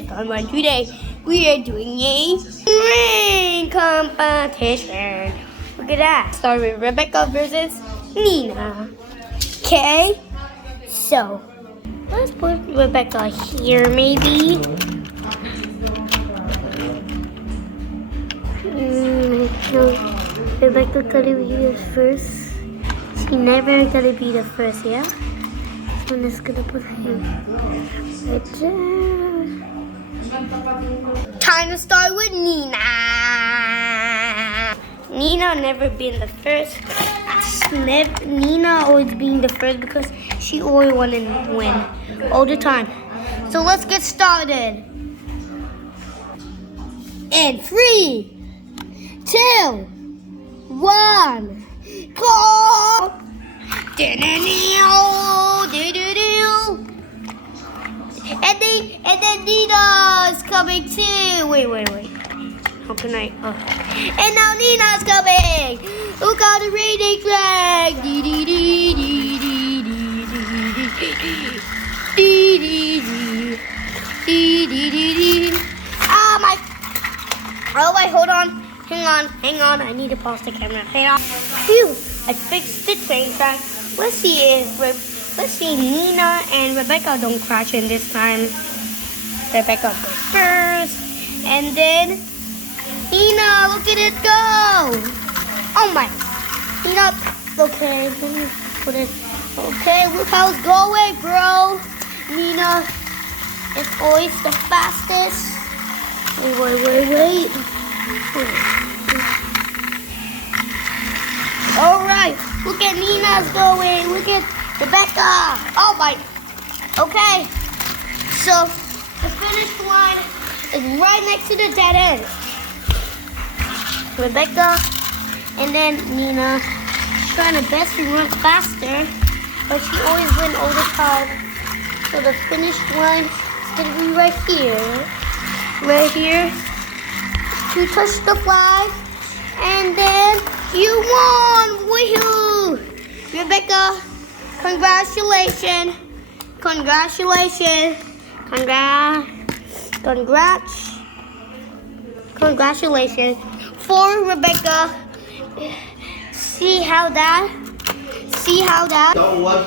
a fun one. Today we are doing a rain competition. Look at that. Start with Rebecca versus Nina. Okay, so let's put Rebecca here maybe. No, Rebecca gotta be the first. She never gotta be the first, yeah? So I'm just gonna put him right there. Time to start with Nina. Nina never been the first. Nina always being the first because she always want to win all the time. So let's get started. In 3, 2, 1, go! And then Nina's coming too. Wait. How can I? Oh. And now Nina's coming. Who got the rating flag? Oh my! Oh wait, hold on. Hang on. I need to pause the camera. Hang on. Phew! I fixed the train track. Let's see Nina and Rebecca don't crash in this time. Rebecca goes first, and then Nina, look at it go! Oh my! Nina, okay, let me put it. Okay, look how it's going, bro. Nina is always the fastest. Wait. Alright, look at Nina's going. Look at Rebecca. Oh my. Okay, so the finish line is right next to the dead end. Rebecca and then Nina trying her best to run faster, but she always wins all the time. So the finish line is going to be right here. Right here. You touch the flag, and then you won! Woohoo! Rebecca, congratulations! Congratulations for Rebecca. See how that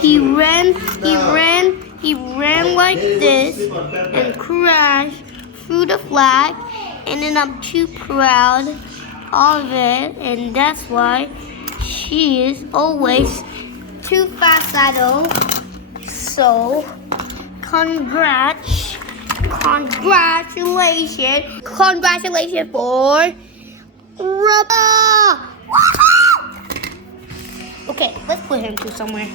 he ran like this and crashed through the flag, and then I'm too proud of it, and that's why she is always too fast at all. So congratulations for Rebecca. Okay, let's put him to somewhere.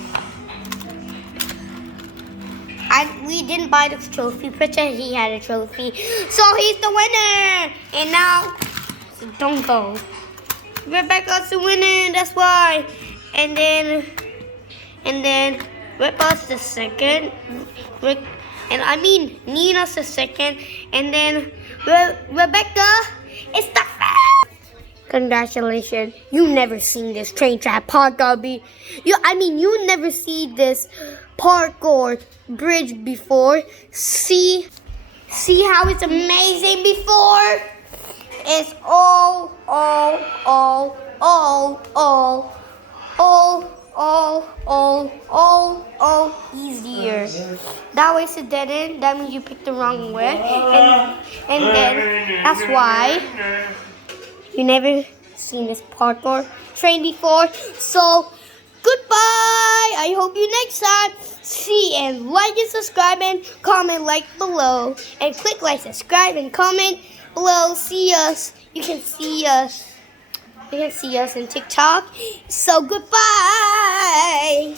We didn't buy this trophy. Pretend he had a trophy. So he's the winner. And now, don't go. Rebecca's the winner, that's why. And then Rebecca's the second. Nina's the second. And then Rebecca is the first. Congratulations. You never seen this train track parkour you never see this parkour bridge before. See how it's amazing before? It's all easier. That way it's a dead end. That means you picked the wrong way. And then that's why you never seen this parkour train before. So goodbye. I hope you next time. See and like and subscribe and comment like below. And click like, subscribe and comment below. See us. You can see us. You can see us in TikTok. So goodbye.